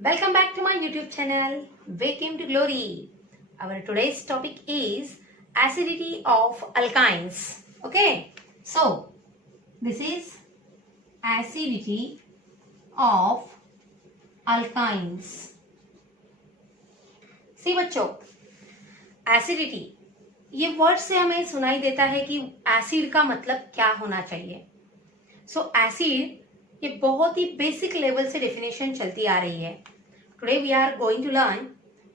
Welcome back to my YouTube channel. Welcome to Glory. Our today's topic is acidity of alkynes. Okay, so this is acidity of alkynes. See बच्चों, acidity ये word से हमें सुनाई देता है कि acid का मतलब क्या होना चाहिए. सो एसिड ये बहुत ही बेसिक लेवल से डेफिनेशन चलती आ रही है. Today we are going to learn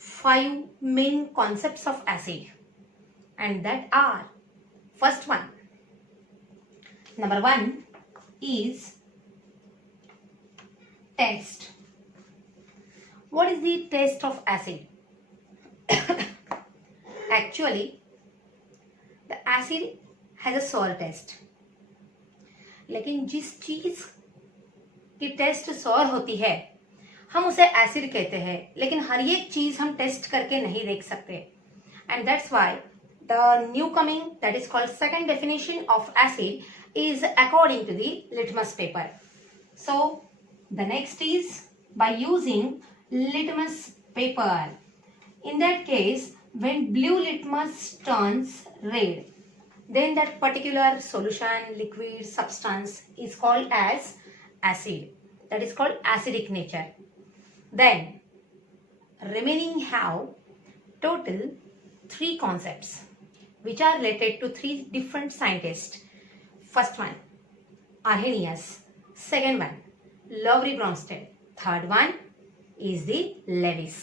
5 main concepts of acid and that are first one. Number 1 is taste. What is the taste of acid? Actually, the acid has a sour taste. लेकिन जिस चीज की test सोर होती है हम उसे acid कहते हैं, लेकिन हर एक चीज हम टेस्ट करके नहीं देख सकते. And that's why the new coming that is called second definition of acid is according to the litmus paper. So the next is by using litmus paper. In that case, when blue litmus turns red, then that particular solution, liquid, substance is called as acid. That is called acidic nature. Then, remaining have total 3 concepts which are related to 3 different scientists. First one, Arrhenius. Second one, Lowry-Bronsted. Third one is the Lewis.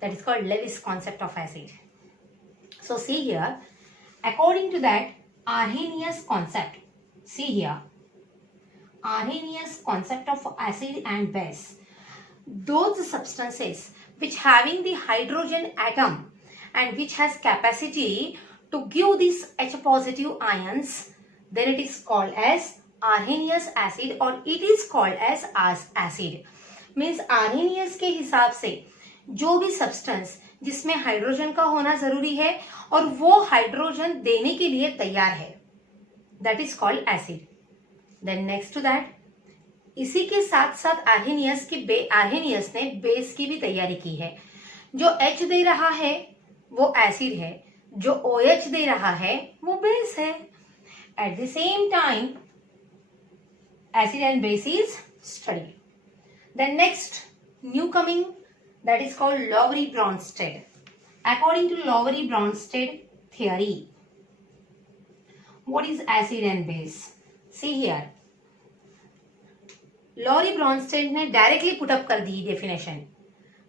That is called Lewis concept of acid. So see here, according to that Arrhenius concept, see here, Arrhenius concept of acid and base, those substances which having the hydrogen atom and which has capacity to give these H positive ions, then it is called as Arrhenius acid or it is called as acid. Means Arrhenius के हिसाब से जो भी substance जिसमें hydrogen का होना जरूरी है और वो हाइड्रोजन देने के लिए तैयार है, that is called acid. Then next to that, इसी के साथ साथ आर्हेनियस ने बेस की भी तैयारी की है. जो H दे रहा है वो एसिड है, जो OH दे रहा है वो बेस है. At the same time acid and base is study. Then next new coming, that is called Lowry-Bronsted. According to Lowry-Bronsted theory, what is acid and base? See here, Lowry-Bronsted ने directly put up कर दी definition.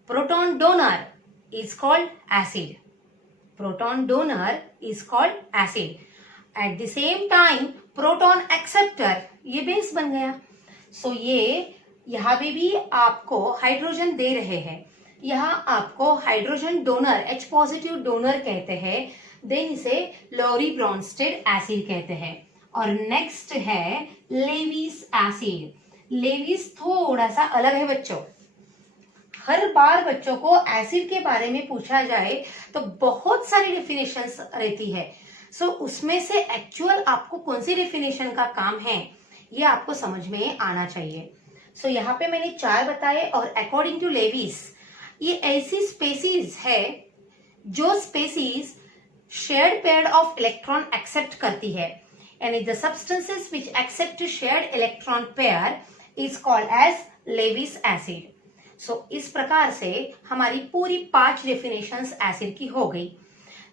Proton donor is called acid. Proton donor is called acid. At the same time, proton acceptor ये base बन गया. So ये यहाँ पे भी आपको हाइड्रोजन दे रहे हैं, यहाँ आपको hydrogen donor H positive donor कहते हैं, देन इसे Lowry-Bronsted एसिड कहते हैं. और नेक्स्ट है लेविस एसिड. लेविस थोड़ा सा अलग है बच्चों. हर बार बच्चों को एसिड के बारे में पूछा जाए तो बहुत सारी डेफिनेशंस रहती है. सो उसमें से एक्चुअल आपको कौन सी डेफिनेशन का काम है ये आपको समझ में आना चाहिए. सो यहाँ पे मैंने 4 बताए और अकॉर्डिंग टू लेविस ये ऐसी स्पेसीज है जो species shared pair of electron accept करती है. यानी the substances which accept shared electron pair is called as Lewis acid. So इस प्रकार से हमारी पूरी 5 डेफिनेशंस एसिड की हो गई.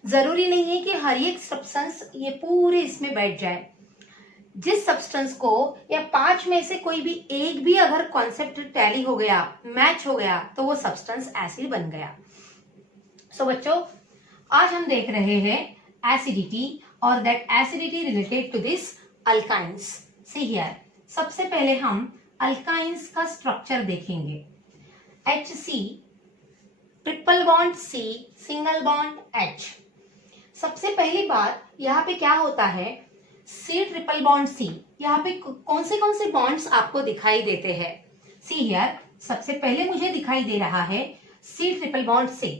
जरूरी नहीं है कि हर एक सब्सटेंस ये पूरे इसमें बैठ जाए. जिस सब्सटेंस को या 5 में से कोई भी एक भी अगर कॉन्सेप्ट टैली हो गया, मैच हो गया, तो वो सब्सटेंस एसिड बन गया. सो बच्चों, आज हम देख रहे हैं एसिडिटी और that acidity related to this alkynes. See here, सबसे पहले हम अल्काइंस का स्ट्रक्चर देखेंगे. HC, triple bond C, single bond H. सबसे पहली बात यहाँ पे क्या होता है, C ट्रिपल बॉन्ड C, यहाँ पे कौन से बॉन्ड्स आपको दिखाई देते हैं. सी हियर, सबसे पहले मुझे दिखाई दे रहा है C ट्रिपल बॉन्ड C.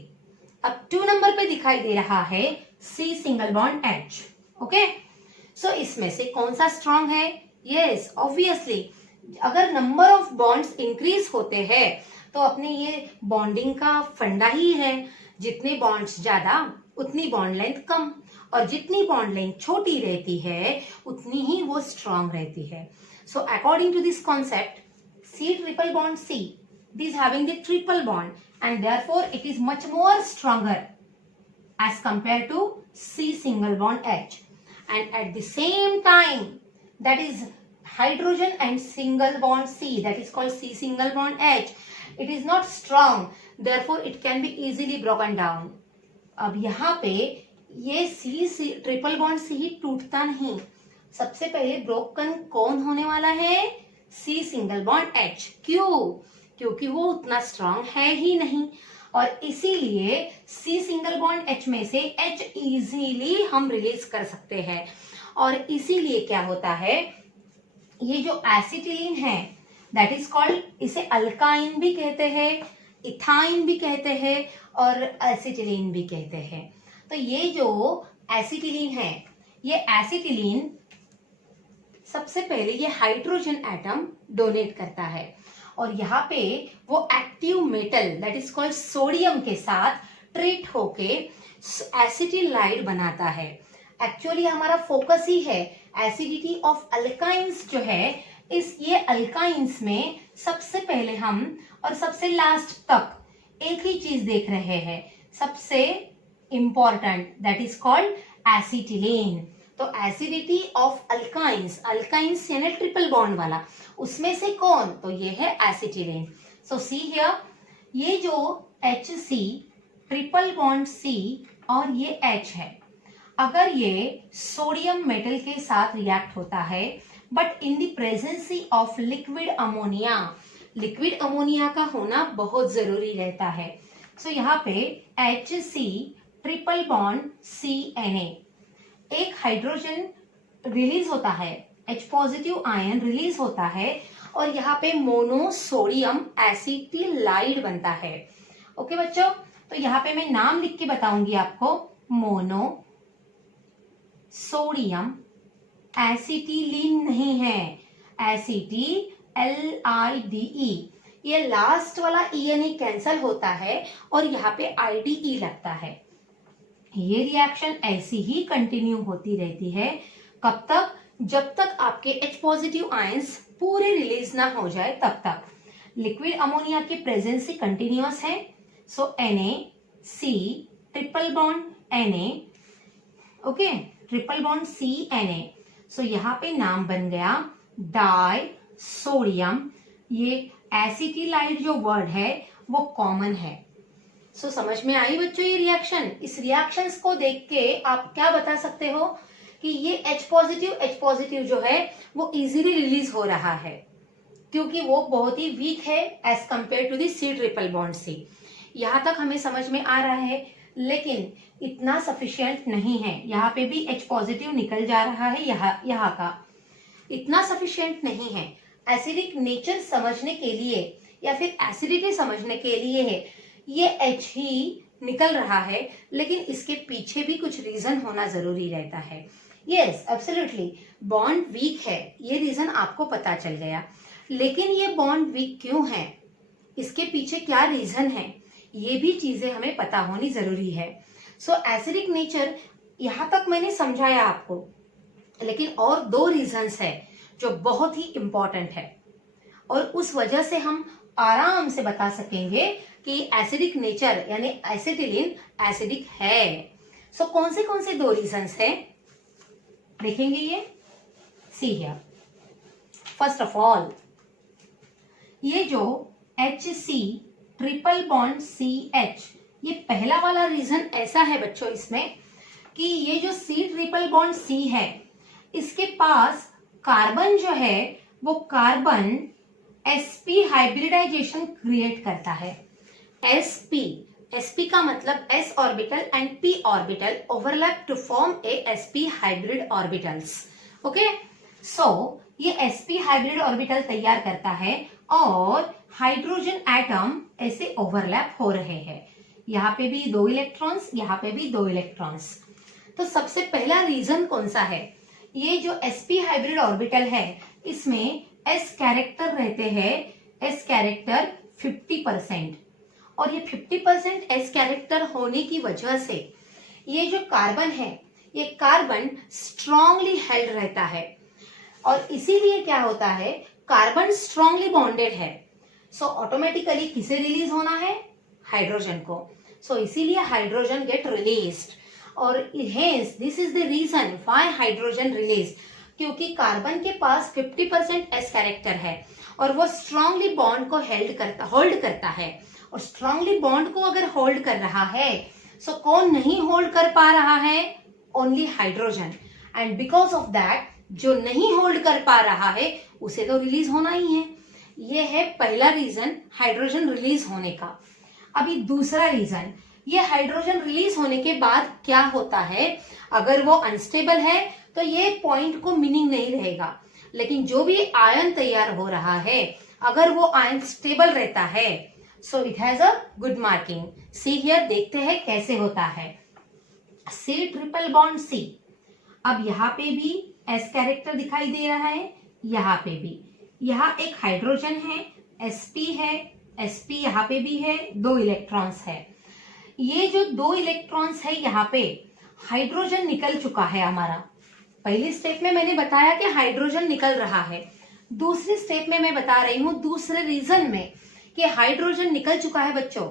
अब 2 नंबर पे दिखाई दे रहा है C single bond H. Okay, so इसमें से कौन सा स्ट्रॉन्ग है? यस, ऑब्वियसली अगर नंबर ऑफ बॉन्ड्स इंक्रीज होते हैं तो अपने ये बॉन्डिंग का फंडा ही है, जितने बॉन्ड्स ज्यादा उतनी बॉन्ड लेंथ कम, और जितनी बॉन्ड लेंथ छोटी रहती है उतनी ही वो स्ट्रांग रहती है. So according to this concept, C triple bond C, it is having the triple bond and therefore it is much more stronger as compared to C single bond H. And at the same time, that is hydrogen and single bond C, that is called C single bond H, it is not strong, therefore it can be easily broken down. अब यहाँ पे ये C triple bond C ही टूटता नहीं. सबसे पहले broken कौन होने वाला है? C single bond H. क्यों? क्योंकि वो उतना स्ट्रांग है ही नहीं, और इसीलिए C सिंगल बॉन्ड H में से H इजीली हम रिलीज कर सकते हैं. और इसीलिए क्या होता है, ये जो एसिटिलीन है दैट इज कॉल्ड, इसे अल्काइन भी कहते हैं, इथाइन भी कहते हैं और एसिटिलीन भी कहते हैं. तो ये जो एसिटिलीन है, ये एसिटिलीन सबसे पहले ये हाइड्रोजन एटम डोनेट करता है, और यहाँ पे वो active metal that is called sodium के साथ ट्रीट होके एसिटिलाइड बनाता है. एक्चुअली हमारा फोकस ही है एसिडिटी ऑफ अल्काइंस जो है, इस ये अल्काइंस में सबसे पहले हम और सबसे लास्ट तक एक ही चीज देख रहे हैं, सबसे important, that is called acetylene. तो एसिडिटी ऑफ अल्काइंस, अल्काइंस यानी ट्रिपल बॉन्ड वाला, उसमें से कौन? तो ये है एसिटिलीन. सो सी हियर, ये जो HC ट्रिपल बॉन्ड C और ये H है, अगर ये सोडियम मेटल के साथ रिएक्ट होता है, but in the presence of liquid ammonia, liquid ammonia का होना बहुत जरूरी रहता है. सो यहाँ पे HC ट्रिपल बॉन्ड CNA, एक हाइड्रोजन रिलीज होता है, H पॉजिटिव आयन रिलीज होता है, और यहाँ पे मोनोसोडियम एसिटिलाइड बनता है. ओके बच्चों, तो यहाँ पे मैं नाम लिख के बताऊंगी आपको, मोनो सोडियम एसिटिलीन नहीं है, LIDE. ये लास्ट वाला ENE कैंसल होता है और यहाँ पे IDE लगता है. ये रिएक्शन ऐसी ही कंटिन्यू होती रहती है. कब तक? जब तक आपके H पॉजिटिव आयंस पूरे रिलीज ना हो जाए तब तक. लिक्विड अमोनिया की प्रेजेंस कंटिन्यूअस है. सो NaC triple bond Na, okay, triple bond CNA. सो यहाँ पे नाम बन गया डाई सोडियम. ये एसिटिलाइड जो वर्ड है वो कॉमन है. सो समझ में आई बच्चों ये रिएक्शन? इस रिएक्शंस को देख के आप क्या बता सकते हो कि ये H पॉजिटिव जो है वो इजीली रिलीज हो रहा है, क्योंकि वो बहुत ही वीक है as compare to the C triple bond C. यहाँ तक हमें समझ में आ रहा है, लेकिन इतना सफिशिएंट नहीं है. यहाँ पे भी H पॉजिटिव निकल जा रहा है, यहाँ का इतना सफिशिएंट नहीं है. एसिडिक नेचर समझने के लिए या फिर एसिडिटी समझने के लिए है ये H ही निकल रहा है, लेकिन इसके पीछे भी कुछ रीजन होना जरूरी रहता है. यस एब्सोल्युटली, बॉन्ड वीक है, ये रीजन आपको पता चल गया, लेकिन ये बॉन्ड वीक क्यों है, इसके पीछे क्या रीजन है, ये भी चीजें हमें पता होनी जरूरी है. सो एसिडिक नेचर यहाँ तक मैंने समझाया आपको, लेकिन और दो रीजंस है जो बहुत ही इंपॉर्टेंट है, और उस वजह से हम आराम से बता सकेंगे कि एसिडिक नेचर यानी एसिटिलीन एसिडिक है. सो कौन से दो रीजंस है देखेंगे ये. See here, first of all, ये जो HC ट्रिपल बॉन्ड CH, ये पहला वाला रीजन ऐसा है बच्चों इसमें कि ये जो C ट्रिपल बॉन्ड C है, इसके पास कार्बन जो है वो कार्बन sp हाइब्रिडाइजेशन क्रिएट करता है. sp का मतलब s orbital and p orbital overlap to form a sp hybrid orbitals. Okay, so ये sp हाइब्रिड ऑर्बिटल तैयार करता है और हाइड्रोजन एटम ऐसे ओवरलैप हो रहे हैं. यहाँ पे भी 2 इलेक्ट्रॉन्स, यहाँ पे भी 2 इलेक्ट्रॉन्स. तो सबसे पहला रीजन कौन सा है, ये जो sp हाइब्रिड ऑर्बिटल है इसमें s कैरेक्टर रहते हैं, s कैरेक्टर 50%। और ये 50% एस कैरेक्टर होने की वजह से ये जो कार्बन है, ये कार्बन स्ट्रांगली हेल्ड रहता है। और इसीलिए क्या होता है, कार्बन स्ट्रांगली बॉन्डेड है, सो ऑटोमेटिकली किसे रिलीज होना है, हाइड्रोजन को। सो इसीलिए हाइड्रोजन गेट रिलीज्ड, और hence this is the reason why hydrogen release, क्योंकि कार्बन के पास 50% एस कैरेक्टर है और वो स्ट्रांगली बॉन्ड को होल्ड करता है। और स्ट्रांगली बॉन्ड को अगर होल्ड कर रहा है, सो कौन नहीं होल्ड कर पा रहा है, only hydrogen. And because of that, जो नहीं होल्ड कर पा रहा है उसे तो रिलीज होना ही है। ये है पहला रीजन हाइड्रोजन रिलीज होने का। अभी दूसरा रीजन, ये हाइड्रोजन रिलीज होने के बाद क्या होता है, अगर वो अनस्टेबल है तो ये पॉइंट को मीनिंग नहीं रहेगा, लेकिन जो भी आयन तैयार हो रहा है, अगर वो आयन स्टेबल रहता है, so it has a good marking. See here, देखते हैं कैसे होता है। सी ट्रिपल बॉन्ड सी। अब यहाँ पे भी एस कैरेक्टर दिखाई दे रहा है, यहाँ पे भी। यहाँ एक हाइड्रोजन है, sp है, sp यहाँ पे भी है, 2 इलेक्ट्रॉन्स है। ये जो 2 इलेक्ट्रॉन्स है यहाँ पे, हाइड्रोजन निकल चुका है हमारा। पहली स्टेप में मैंने बताया कि हाइड्रोजन निकल रहा है, दूसरी स्टेप में मैं बता रही हूँ दूसरे रीजन में कि हाइड्रोजन निकल चुका है। बच्चों,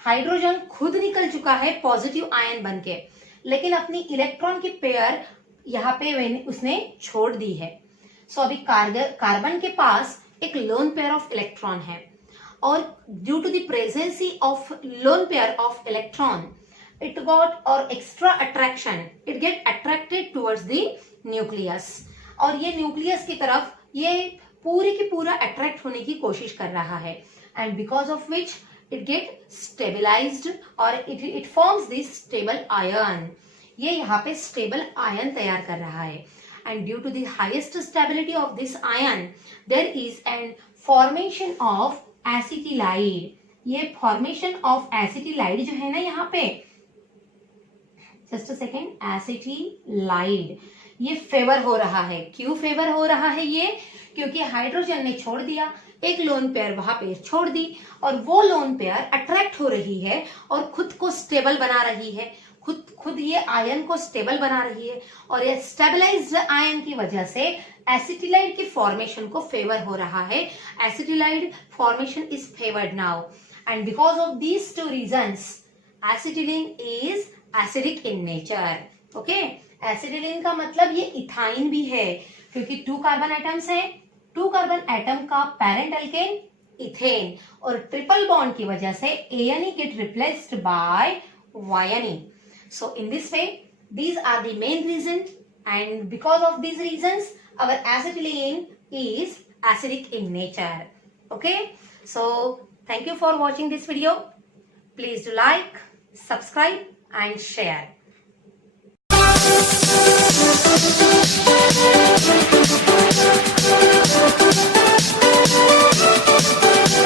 हाइड्रोजन खुद निकल चुका है पॉजिटिव आयन बनके, लेकिन अपनी इलेक्ट्रॉन की पेयर यहाँ पे उसने छोड़ दी है। सो अभी कार्बन के पास एक लोन पेयर ऑफ इलेक्ट्रॉन है, और due to the presence of lone pair of electron, it got or extra attraction, it get attracted towards the nucleus, और ये न्यूक्लियस की तरफ ये पूरी की पूरा अट्रैक्ट होने की कोशिश कर रहा है, and because of which it get stabilized और it forms this stable ion। ये यहाँ पे स्टेबल आयन तैयार कर रहा है, and due to the highest stability of this ion there is an formation of acetyl। ये फॉर्मेशन ऑफ एसिटिलाइड जो है ना, यहाँ पे जस्ट अ सेकेंड, एसिटिलाइड, ये फेवर हो रहा है। क्यों फेवर हो रहा है ये, क्योंकि हाइड्रोजन ने छोड़ दिया, एक लोन पेयर वहां पे छोड़ दी, और वो लोन पेयर अट्रैक्ट हो रही है और खुद को स्टेबल बना रही है, खुद ये आयन को स्टेबल बना रही है, और ये स्टेबलाइज्ड आयन की वजह से एसिटिलाइड की फॉर्मेशन को फेवर हो रहा है। Acetylide formation is favoured now, and because of these 2 reasons acetylene is acidic in nature. Okay, acetylene का मतलब ये इथाइन भी है, क्योंकि 2 कार्बन एटम्स हैं, 2 कार्बन एटम का पेरेंट अल्केन इथेन, और ट्रिपल बॉन्ड की वजह से एएनई gate replaced by वायनी। So in this way, these are the main reason, and because of these reasons, our acetylene is acidic in nature. Okay, so thank you for watching this video. Please do like, subscribe and share.